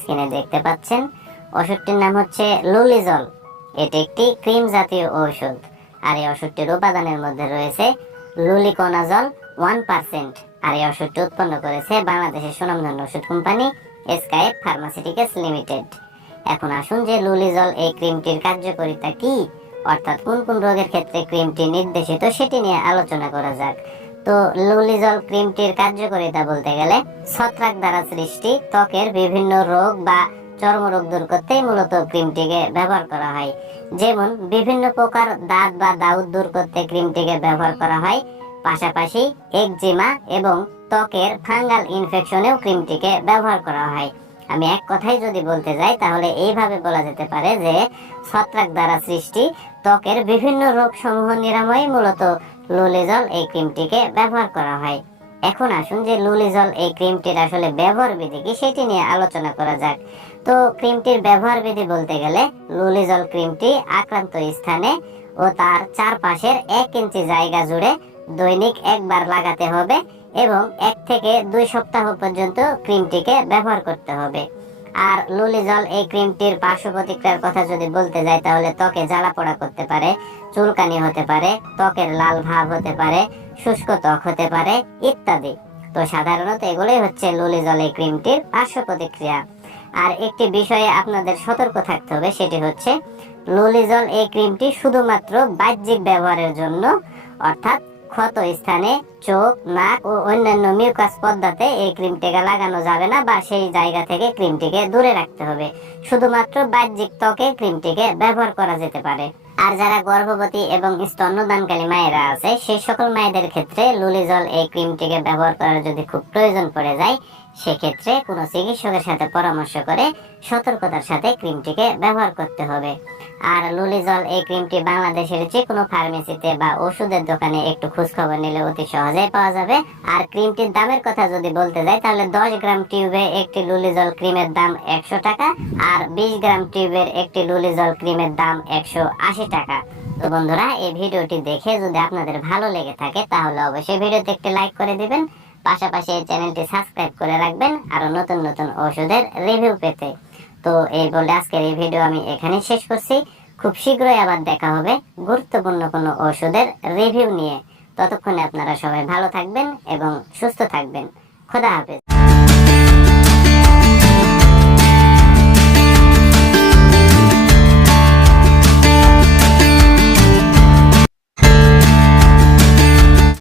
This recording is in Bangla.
স্ক্রিনে দেখতে পাচ্ছেন। ওষুধটির নাম হচ্ছে লুলিজল। এটি একটি ক্রিম জাতীয় ঔষধ আর এই ওষুধটির উপাদানের মধ্যে রয়েছে লুলিকোনাজল ওয়ান পার্সেন্ট। আর এই ওষুধটি উৎপন্ন করেছে বাংলাদেশের সুনামধন্য ওষুধ কোম্পানি এসকাইপ ফার্মাসিউটিক্যালস লিমিটেড। এখন আসুন যে লুলিজল এই ক্রিমটির কার্যকারিতা কি, অর্থাৎ কোন কোন রোগের ক্ষেত্রে ক্রিমটি নির্দেশিত সেটি নিয়ে আলোচনা করা যাক। তো লুলিজল ক্রিমটির কার্যকারিতা বলতে গেলে ছত্রাক দ্বারা সৃষ্টি, ত্বকের বিভিন্ন রোগ বা চর্মরোগ দূর করতেই মূলত ক্রিমটিকে ব্যবহার করা হয়। যেমন বিভিন্ন প্রকার দাঁত বা দাউদ দূর করতে ক্রিমটিকে ব্যবহার করা হয়। পাশাপাশি একজিমা এবং ত্বকের ফাঙ্গাল ইনফেকশনেও ক্রিমটিকে ব্যবহার করা হয়। আমি এক কথাই যদি বলতে যাই, তাহলে এইভাবে বলা যেতে পারে যে ছত্রাক দ্বারা সৃষ্টি, ত্বকের বিভিন্ন রোগ সমূহ নিরাময়ে মূলত লুলিজল এই ক্রিমটিকে ব্যবহার করা হয়। এখন আসুন যে লুলিজল এই ক্রিমটির আসলে ব্যবহার বিধি কি সেটি নিয়ে আলোচনা করা যাক। তো ক্রিমটির ব্যবহার বিধি বলতে গেলে লুলিজল ক্রিমটি আক্রান্ত স্থানে ও তার চারপাশের এক ইঞ্চি জায়গা জুড়ে দৈনিক একবার লাগাতে হবে এবং এক থেকে দুই সপ্তাহ পর্যন্ত ক্রিমটিকে ব্যবহার করতে হবে। আর লুলিজল এই ক্রিমটির পার্শ্ব প্রতিক্রিয়ার কথা যদি বলতে যাই, তাহলে ত্বকে জ্বালা পোড়া করতে পারে, চুলকানি হতে পারে, ত্বকের লাল ভাব হতে পারে, শুষ্ক ত্বক হতে পারে, ইত্যাদি। তো সাধারণত এগুলোই হচ্ছে লুলিজল এই ক্রিমটির পার্শ্ব প্রতিক্রিয়া। আর একটি বিষয়ে আপনাদের সতর্ক থাকতে হবে, সেটি হচ্ছে লুলিজল এই ক্রিমটি শুধুমাত্র বাহ্যিক ব্যবহারের জন্য, অর্থাৎ ক্ষত স্থানে চোখ, নাক ও অন্যান্য মিউকাস পদ্মাতে এই ক্রিমটিকে লাগানো যাবে না বা সেই জায়গা থেকে ক্রিমটিকে দূরে রাখতে হবে। শুধুমাত্র বাহ্যিক ত্বকে ক্রিমটিকে ব্যবহার করা যেতে পারে। আর যারা গর্ভবতী এবং স্তন্যদানকারী মায়েরা আছে সেই সকল মায়েদের ক্ষেত্রে লুলি জল এই ক্রিমটিকে ব্যবহার করার যদি খুব প্রয়োজন পড়ে যায়, সেক্ষেত্রে কোনো চিকিৎসকের সাথে পরামর্শ করে সতর্কতার সাথে ক্রিমটিকে ব্যবহার করতে হবে। আর লুলিজল এই ক্রিমটি বাংলাদেশের যে কোনো ফার্মেসিতে বা ওষুধের দোকানে একটু খোঁজখবর নিলে অতি সহজেই পাওয়া যাবে। আর ক্রিমটির দামের কথা যদি বলতে যাই, তাহলে দশ গ্রাম টিউবে একটি লুলিজল ক্রিমের দাম একশো টাকা আর বিশ গ্রাম টিউবের একটি লুলিজল ক্রিমের দাম একশো আশি টাকা। তো বন্ধুরা, এই ভিডিওটি দেখে যদি আপনাদের ভালো লেগে থাকে, তাহলে অবশ্যই ভিডিওতে একটি লাইক করে দিবেন। পাশাপাশি এই চ্যানেলটি সাবস্ক্রাইব করে রাখবেন আরও নতুন নতুন ওষুধের রিভিউ পেতে। তো এই বলে আজকের এই ভিডিও আমি এখানেই শেষ করছি। খুব শীঘ্রই আবার দেখা হবে গুরুত্বপূর্ণ কোনো ওষুধের রিভিউ নিয়ে। ততক্ষণে আপনারা সবাই ভালো থাকবেন এবং সুস্থ থাকবেন। খোদা হাফেজ।